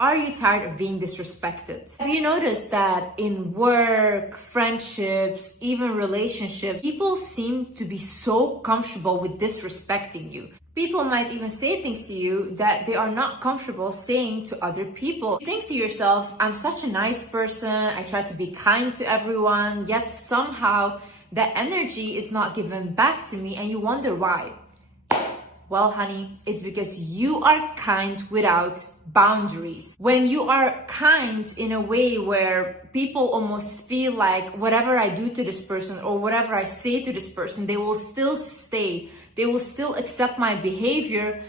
Are you tired of being disrespected? Have you noticed that in work, friendships, even relationships, people seem to be so comfortable with disrespecting you? People might even say things to you that they are not comfortable saying to other people. You think to yourself, I'm such a nice person, I try to be kind to everyone, yet somehow that energy is not given back to me, and you wonder why. Well, honey, it's because you are kind without boundaries. When you are kind in a way where people almost feel like whatever I do to this person or whatever I say to this person, they will still stay. They will still accept my behavior.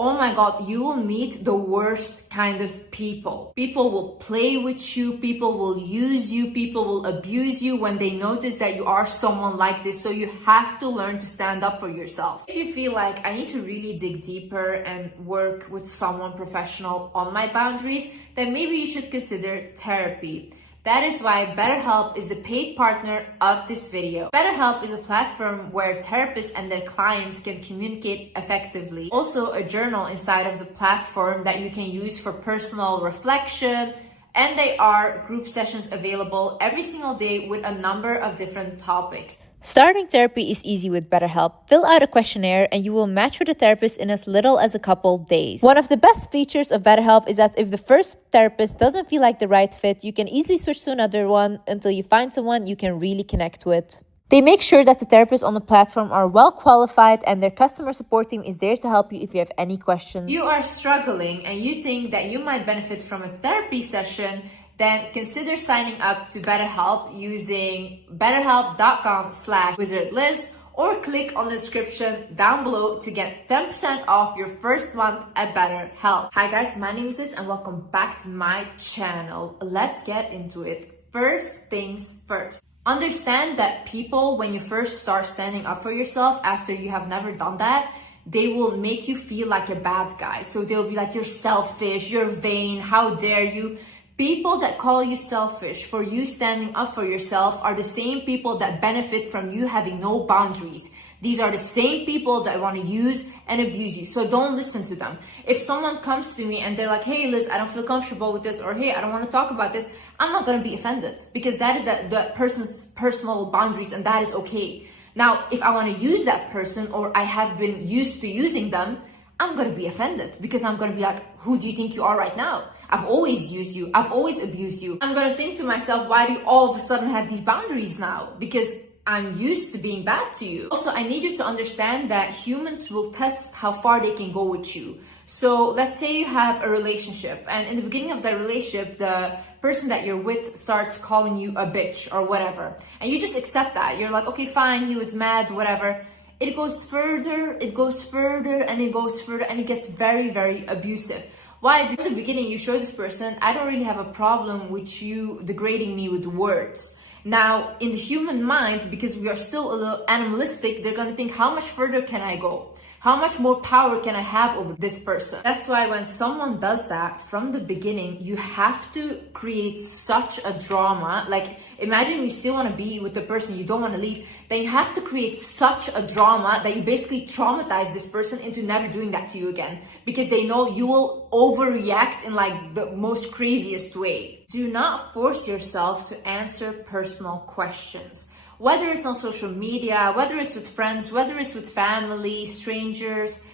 Oh my God, you will meet the worst kind of people. People will play with you, people will use you, people will abuse you when they notice that you are someone like this. So you have to learn to stand up for yourself. If you feel like I need to really dig deeper and work with someone professional on my boundaries, then maybe you should consider therapy. That is why BetterHelp is the paid partner of this video. BetterHelp is a platform where therapists and their clients can communicate effectively. Also, a journal inside of the platform that you can use for personal reflection. And they are group sessions available every single day with a number of different topics. Starting therapy is easy with BetterHelp. Fill out a questionnaire and you will match with a therapist in as little as a couple days. One of the best features of BetterHelp is that if the first therapist doesn't feel like the right fit, you can easily switch to another one until you find someone you can really connect with. They make sure that the therapists on the platform are well qualified and their customer support team is there to help you if you have any questions. You are struggling and you think that you might benefit from a therapy session, then consider signing up to BetterHelp using betterhelp.com/wizardliz or click on the description down below to get 10% off your first month at BetterHelp. Hi guys, my name is Liz and welcome back to my channel. Let's get into it. First things first. Understand that people, when you first start standing up for yourself after you have never done that, they will make you feel like a bad guy. So they'll be like, you're selfish, you're vain, how dare you? People that call you selfish for you standing up for yourself are the same people that benefit from you having no boundaries. These are the same people that want to use and abuse you. So don't listen to them. If someone comes to me and they're like, hey Liz, I don't feel comfortable with this, or hey, I don't want to talk about this, I'm not going to be offended because that is the person's personal boundaries and that is okay. Now, if I want to use that person or I have been used to using them, I'm going to be offended because I'm going to be like, who do you think you are right now? I've always used you. I've always abused you. I'm going to think to myself, why do you all of a sudden have these boundaries now? Because I'm used to being bad to you. Also, I need you to understand that humans will test how far they can go with you. So let's say you have a relationship and in the beginning of that relationship, the person that you're with starts calling you a bitch or whatever. And you just accept that. You're like, okay, fine, he was mad, whatever. It goes further, it goes further, and it goes further, and it gets very, very abusive. Why? Because in the beginning, you show this person, I don't really have a problem with you degrading me with words. Now, in the human mind, because we are still a little animalistic, they're going to think, how much further can I go? How much more power can I have over this person? That's why when someone does that from the beginning, you have to create such a drama. Like, imagine you still want to be with the person, you don't want to leave. Then you have to create such a drama that you basically traumatize this person into never doing that to you again. Because they know you will overreact in like the most craziest way. Do not force yourself to answer personal questions. Whether it's on social media, whether it's with friends, whether it's with family, strangers,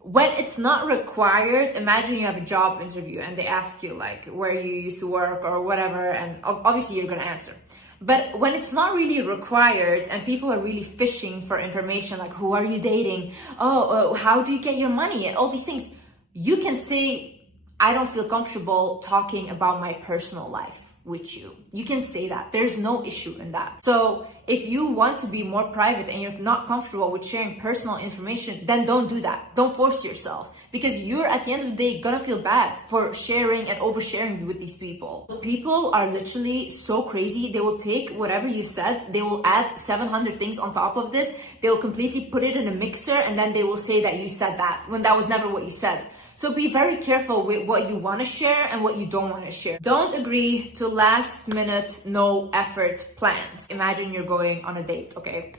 when it's not required. Imagine you have a job interview and they ask you like where you used to work or whatever, and obviously you're going to answer. But when it's not really required and people are really fishing for information, like who are you dating? How do you get your money? All these things. You can say, I don't feel comfortable talking about my personal life with you. You can say that. There's no issue in that. So if you want to be more private and you're not comfortable with sharing personal information, then don't do that. Don't force yourself. Because you're at the end of the day gonna feel bad for sharing and oversharing with these people. People are literally so crazy. They will take whatever you said, they will add 700 things on top of this. They will completely put it in a mixer and then they will say that you said that when that was never what you said. So be very careful with what you want to share and what you don't want to share. Don't agree to last minute, no effort plans. Imagine you're going on a date, okay?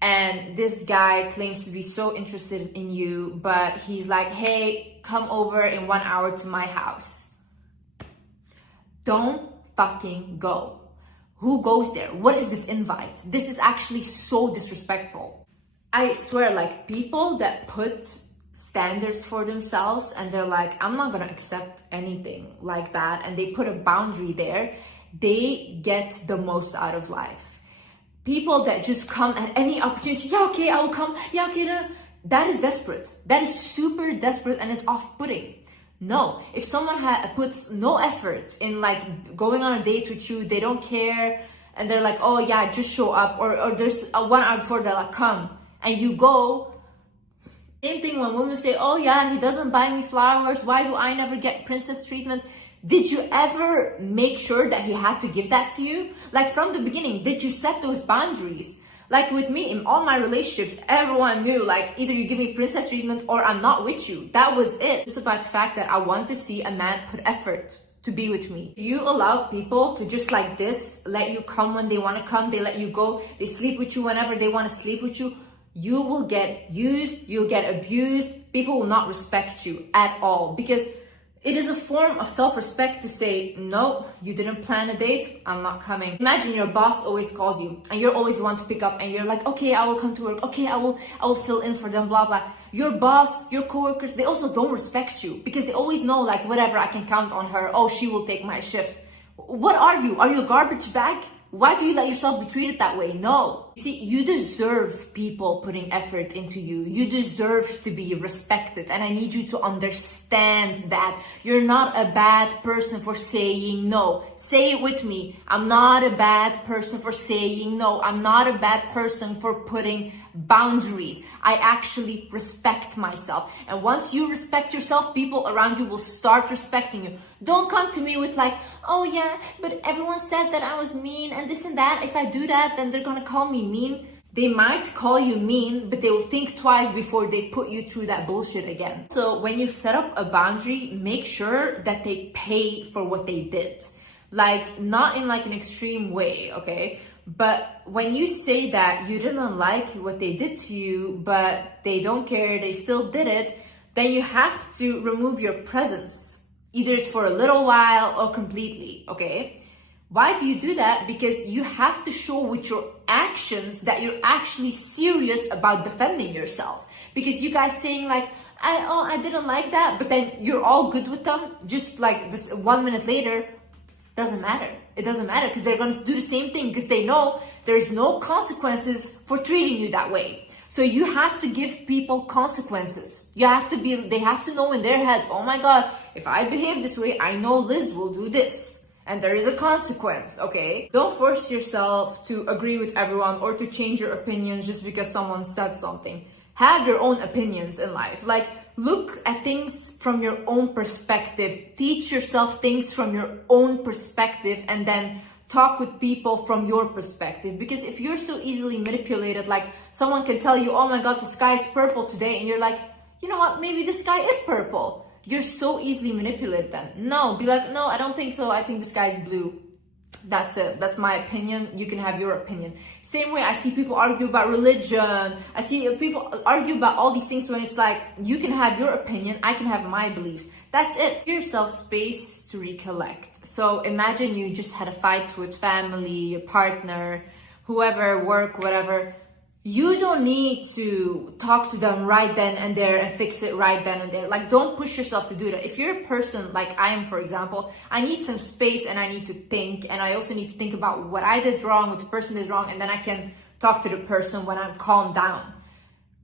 And this guy claims to be so interested in you, but he's like, hey, come over in 1 hour to my house. don't fucking go. Who goes there? What is this invite? This is actually so disrespectful. I swear, like, people that put standards for themselves and they're like, I'm not gonna accept anything like that, and they put a boundary there, they get the most out of life. People that just come at any opportunity, yeah, okay, I will come, yeah, okay, no. That is desperate. That is super desperate, and it's off-putting. No, if someone puts no effort in like going on a date with you, they don't care, and they're like, oh yeah, just show up, or there's a 1 hour before they're like, come, and you go. Same thing when women say, oh yeah, he doesn't buy me flowers, why do I never get princess treatment? Did you ever make sure that he had to give that to you? Like, from the beginning, did you set those boundaries? Like with me, in all my relationships, everyone knew, like, either you give me princess treatment or I'm not with you. That was it. It's about the fact that I want to see a man put effort to be with me. You allow people to just like this, let you come when they want to come, they let you go, they sleep with you whenever they want to sleep with you. You will get used, you'll get abused, people will not respect you at all, because it is a form of self-respect to say, no, you didn't plan a date, I'm not coming. Imagine your boss always calls you and you're always the one to pick up, and you're like, okay, I will come to work, okay, I will fill in for them, blah, blah. Your boss, your coworkers, they also don't respect you because they always know, like, whatever, I can count on her, oh, she will take my shift. What are you? Are you a garbage bag? Why do you let yourself be treated that way? No. See, you deserve people putting effort into you. You deserve to be respected. And I need you to understand that you're not a bad person for saying no. Say it with me. I'm not a bad person for saying no. I'm not a bad person for putting boundaries. I actually respect myself. And once you respect yourself, people around you will start respecting you. Don't come to me with like, oh yeah, but everyone said that I was mean and this and that. If I do that, then they're gonna call me mean. They might call you mean, but they will think twice before they put you through that bullshit again. So when you set up a boundary, make sure that they pay for what they did. Like, not in like an extreme way, okay? But when you say that you didn't like what they did to you, but they don't care, they still did it, then you have to remove your presence. Either it's for a little while or completely, okay? Why do you do that? Because you have to show with your actions that you're actually serious about defending yourself. Because you guys saying like, I didn't like that, but then you're all good with them, just like this 1 minute later, doesn't matter. It doesn't matter because they're going to do the same thing because they know there's no consequences for treating you that way. So you have to give people consequences. They have to know in their head, oh my God, if I behave this way, I know Liz will do this. And there is a consequence, okay? Don't force yourself to agree with everyone or to change your opinions just because someone said something. Have your own opinions in life. Like, look at things from your own perspective. Teach yourself things from your own perspective, and then talk with people from your perspective. Because if you're so easily manipulated, like someone can tell you, oh my God, the sky is purple today, and you're like, you know what, maybe the sky is purple. You're so easily manipulated then. No, be like, no, I don't think so. I think the sky is blue. That's it. That's my opinion. You can have your opinion. Same way I see people argue about religion. I see people argue about all these things when it's like, you can have your opinion, I can have my beliefs. That's it. Give yourself space to recollect. So imagine you just had a fight with family, your partner, whoever, work, whatever. You don't need to talk to them right then and there and fix it right then and there. Like, don't push yourself to do that. If you're a person like I am, for example, I need some space and I need to think, and I also need to think about what I did wrong, what the person did wrong, and then I can talk to the person when I'm calmed down.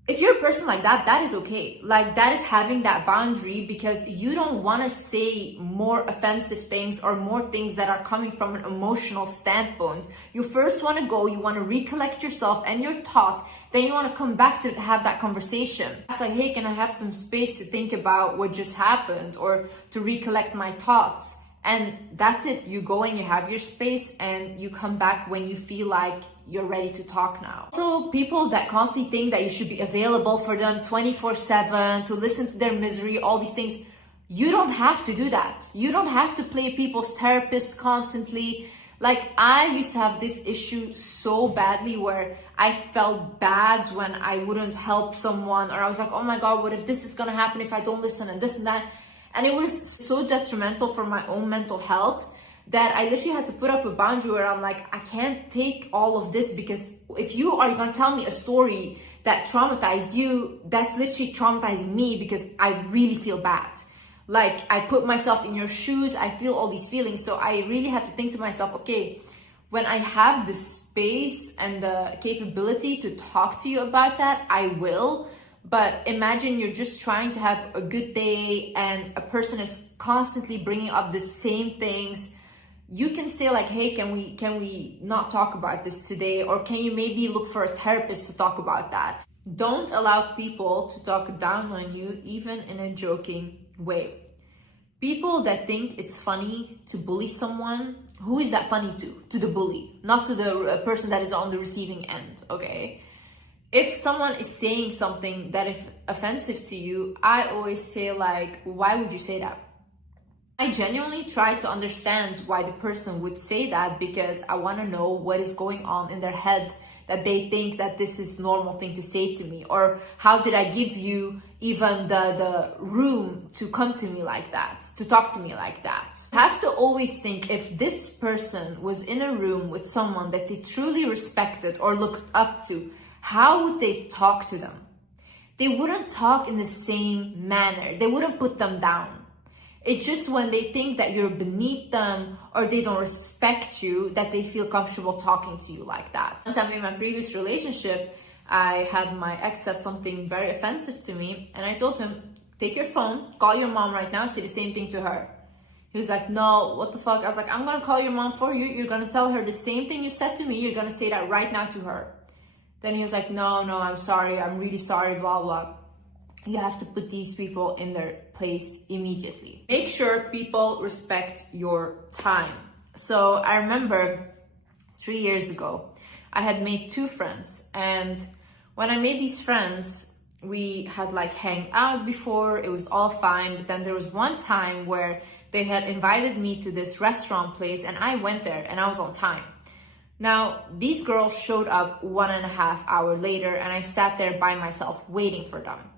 If you're a person like that, that is okay. Like, that is having that boundary because you don't want to say more offensive things or more things that are coming from an emotional standpoint. You first want to go, you want to recollect yourself and your thoughts, then you want to come back to have that conversation. It's like, hey, can I have some space to think about what just happened or to recollect my thoughts? And that's it. You go and you have your space and you come back when you feel like you're ready to talk now. So people that constantly think that you should be available for them 24/7, to listen to their misery, all these things, you don't have to do that. You don't have to play people's therapist constantly. Like, I used to have this issue so badly where I felt bad when I wouldn't help someone, or I was like, oh my God, what if this is gonna happen if I don't listen, and this and that. And it was so detrimental for my own mental health that I literally had to put up a boundary where I'm like, I can't take all of this, because if you are gonna tell me a story that traumatized you, that's literally traumatizing me, because I really feel bad. Like, I put myself in your shoes, I feel all these feelings. So I really had to think to myself, okay, when I have the space and the capability to talk to you about that, I will. But imagine you're just trying to have a good day and a person is constantly bringing up the same things. You can say like, hey, can we not talk about this today? Or can you maybe look for a therapist to talk about that? Don't allow people to talk down on you, even in a joking way. People that think it's funny to bully someone, who is that funny to? To the bully, not to the person that is on the receiving end, okay? If someone is saying something that is offensive to you, I always say like, why would you say that? I genuinely try to understand why the person would say that, because I want to know what is going on in their head that they think that this is normal thing to say to me, or how did I give you even the room to come to me like that, to talk to me like that. I have to always think, if this person was in a room with someone that they truly respected or looked up to, how would they talk to them? They wouldn't talk in the same manner. They wouldn't put them down. It's just when they think that you're beneath them or they don't respect you that they feel comfortable talking to you like that. One time in my previous relationship, I had my ex said something very offensive to me, and I told him, take your phone, call your mom right now, say the same thing to her. He was like, no, what the fuck? I was like, I'm gonna call your mom for you. You're gonna tell her the same thing you said to me. You're gonna say that right now to her. Then he was like, no, I'm sorry. I'm really sorry, blah, blah. You have to put these people in their place immediately. Make sure people respect your time. So I remember 3 years ago, I had made 2 friends. And when I made these friends, we had like hang out before, it was all fine. But then there was one time where they had invited me to this restaurant place and I went there and I was on time. Now, these girls showed up 1.5 hours later and I sat there by myself waiting for them.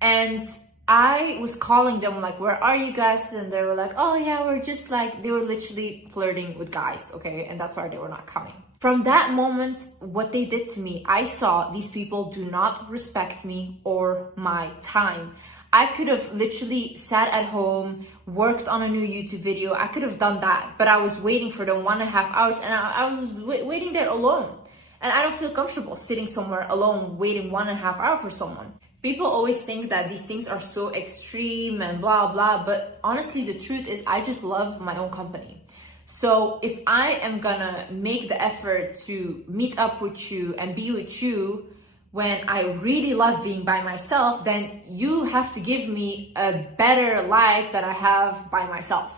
And I was calling them like, where are you guys? And they were like, oh yeah, we're just like, they were literally flirting with guys, okay? And that's why they were not coming. From that moment, what they did to me, I saw these people do not respect me or my time. I could have literally sat at home, worked on a new YouTube video. I could have done that, but I was waiting for them 1.5 hours and I was waiting there alone. And I don't feel comfortable sitting somewhere alone, waiting 1.5 hours for someone. People always think that these things are so extreme and blah, blah, but honestly, the truth is I just love my own company. So if I am gonna make the effort to meet up with you and be with you when I really love being by myself, then you have to give me a better life that I have by myself.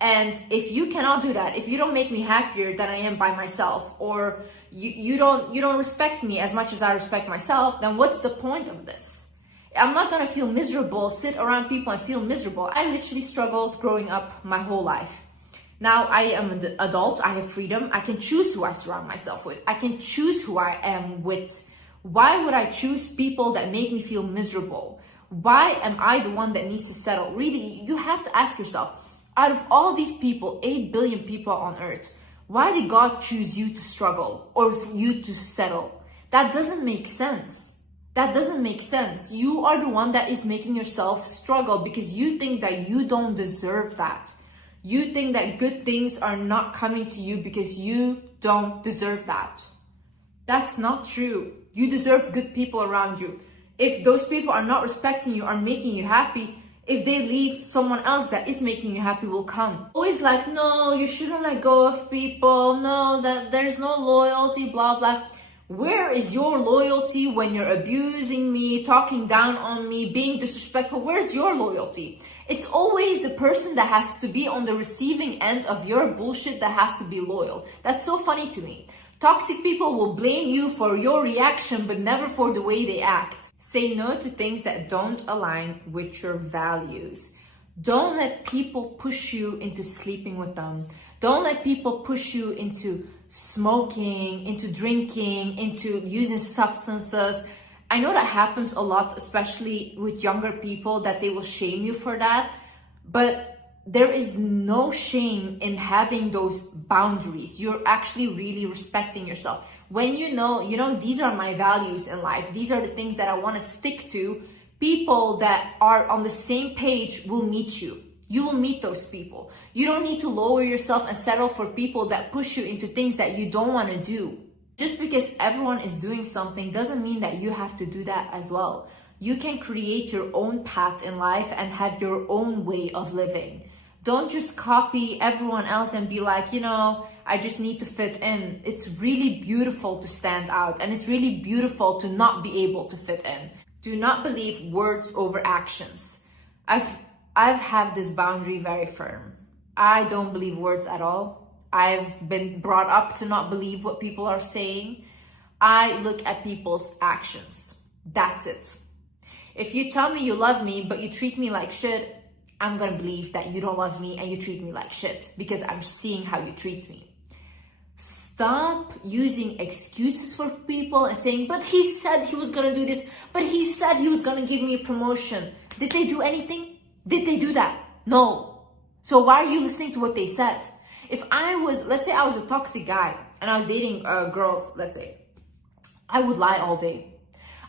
And if you cannot do that, if you don't make me happier than I am by myself, or you don't respect me as much as I respect myself, then what's the point of this? I'm not gonna feel miserable, sit around people and feel miserable. I literally struggled growing up my whole life. Now I am an adult, I have freedom, I can choose who I surround myself with. I can choose who I am with. Why would I choose people that make me feel miserable? Why am I the one that needs to settle? Really, you have to ask yourself, out of all these people, 8 billion people on earth, why did God choose you to struggle or you to settle? That doesn't make sense. That doesn't make sense. You are the one that is making yourself struggle because you think that you don't deserve that. You think that good things are not coming to you because you don't deserve that. That's not true. You deserve good people around you. If those people are not respecting you, are making you happy, if they leave, someone else that is making you happy will come. Always like, no, you shouldn't let go of people. No, that there's no loyalty, blah, blah. Where is your loyalty when you're abusing me, talking down on me, being disrespectful? Where's your loyalty? It's always the person that has to be on the receiving end of your bullshit that has to be loyal. That's so funny to me. Toxic people will blame you for your reaction, but never for the way they act. Say no to things that don't align with your values. Don't let people push you into sleeping with them. Don't let people push you into smoking, into drinking, into using substances. I know that happens a lot, especially with younger people, that they will shame you for that. But there is no shame in having those boundaries. You're actually really respecting yourself. When you know, these are my values in life. These are the things that I want to stick to. People that are on the same page will meet you. You will meet those people. You don't need to lower yourself and settle for people that push you into things that you don't want to do. Just because everyone is doing something doesn't mean that you have to do that as well. You can create your own path in life and have your own way of living. Don't just copy everyone else and be like, I just need to fit in. It's really beautiful to stand out, and it's really beautiful to not be able to fit in. Do not believe words over actions. I've had this boundary very firm. I don't believe words at all. I've been brought up to not believe what people are saying. I look at people's actions. That's it. If you tell me you love me, but you treat me like shit, I'm gonna believe that you don't love me and you treat me like shit because I'm seeing how you treat me. Stop using excuses for people and saying, but he said he was gonna do this, but he said he was gonna give me a promotion. Did they do anything? Did they do that? No. So why are you listening to what they said? If let's say I was a toxic guy and I was dating girls, let's say, I would lie all day.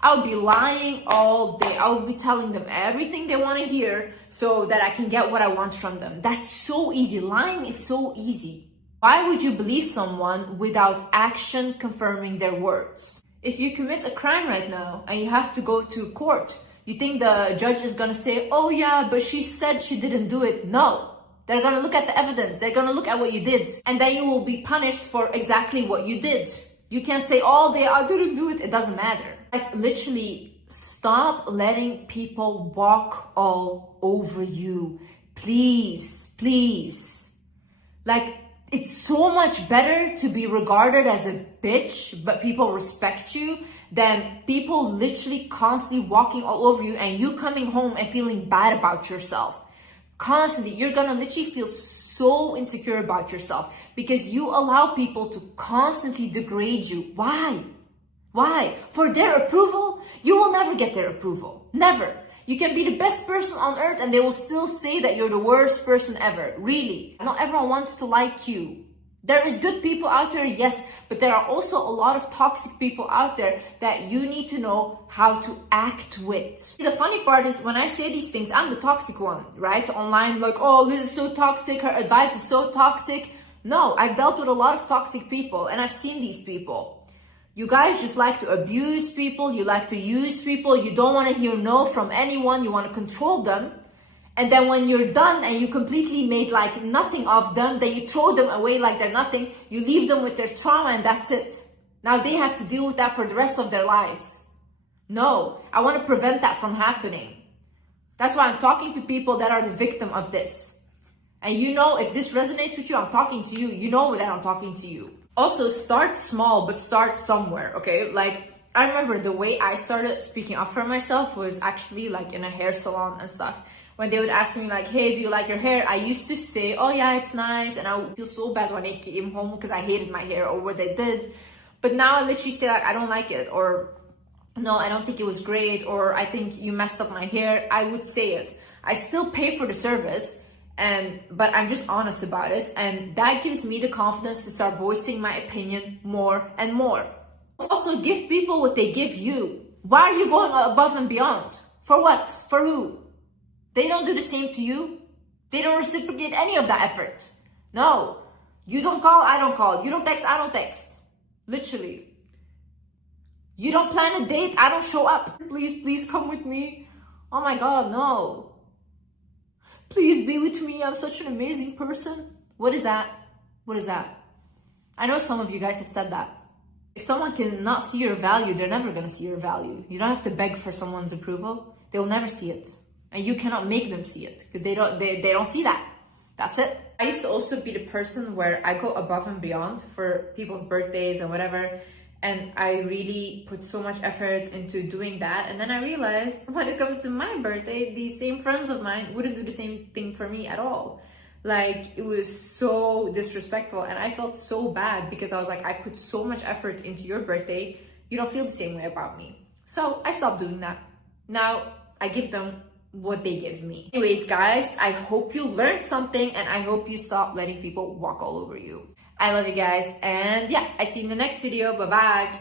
I would be lying all day. I would be telling them everything they want to hear so that I can get what I want from them. That's so easy. Lying is so easy. Why would you believe someone without action confirming their words? If you commit a crime right now and you have to go to court, you think the judge is going to say, oh yeah, but she said she didn't do it? No. They're going to look at the evidence. They're going to look at what you did. And then you will be punished for exactly what you did. You can't say all day, I didn't do it. It doesn't matter. Like, literally, stop letting people walk all over you. Please, please. Like, it's so much better to be regarded as a bitch, but people respect you, than people literally constantly walking all over you and you coming home and feeling bad about yourself. Constantly, you're gonna literally feel so insecure about yourself because you allow people to constantly degrade you. Why? Why? For their approval? You will never get their approval. Never. You can be the best person on earth and they will still say that you're the worst person ever. Really. Not everyone wants to like you. There is good people out there, yes, but there are also a lot of toxic people out there that you need to know how to act with. The funny part is when I say these things, I'm the toxic one, right? Online, like, oh, Liz is so toxic, her advice is so toxic. No, I've dealt with a lot of toxic people and I've seen these people. You guys just like to abuse people, you like to use people, you don't want to hear no from anyone, you want to control them. And then when you're done and you completely made like nothing of them, then you throw them away like they're nothing. You leave them with their trauma and that's it. Now they have to deal with that for the rest of their lives. No, I want to prevent that from happening. That's why I'm talking to people that are the victim of this. And you know, if this resonates with you, I'm talking to you. You know that I'm talking to you. Also, start small, but start somewhere, okay? Like, I remember the way I started speaking up for myself was actually like in a hair salon and stuff. When they would ask me like, hey, do you like your hair? I used to say, oh yeah, it's nice. And I would feel so bad when I came home because I hated my hair or what they did. But now I literally say like, I don't like it, or no, I don't think it was great, or I think you messed up my hair. I would say it. I still pay for the service, but I'm just honest about it. And that gives me the confidence to start voicing my opinion more and more. Also, give people what they give you. Why are you going above and beyond? For what? For who? They don't do the same to you. They don't reciprocate any of that effort. No. You don't call, I don't call. You don't text, I don't text. Literally. You don't plan a date, I don't show up. Please, please come with me. Oh my God, no. Please be with me. I'm such an amazing person. What is that? What is that? I know some of you guys have said that. If someone cannot see your value, they're never going to see your value. You don't have to beg for someone's approval. They will never see it. And you cannot make them see it because they don't see that. That's it. I used to also be the person where I go above and beyond for people's birthdays and whatever. And I really put so much effort into doing that. And then I realized when it comes to my birthday, these same friends of mine wouldn't do the same thing for me at all. Like, it was so disrespectful. And I felt so bad because I was like, I put so much effort into your birthday. You don't feel the same way about me. So I stopped doing that. Now I give them what they give me. Anyways, guys, I hope you learned something and I hope you stop letting people walk all over you. I love you guys, and yeah, I see you in the next video. Bye bye.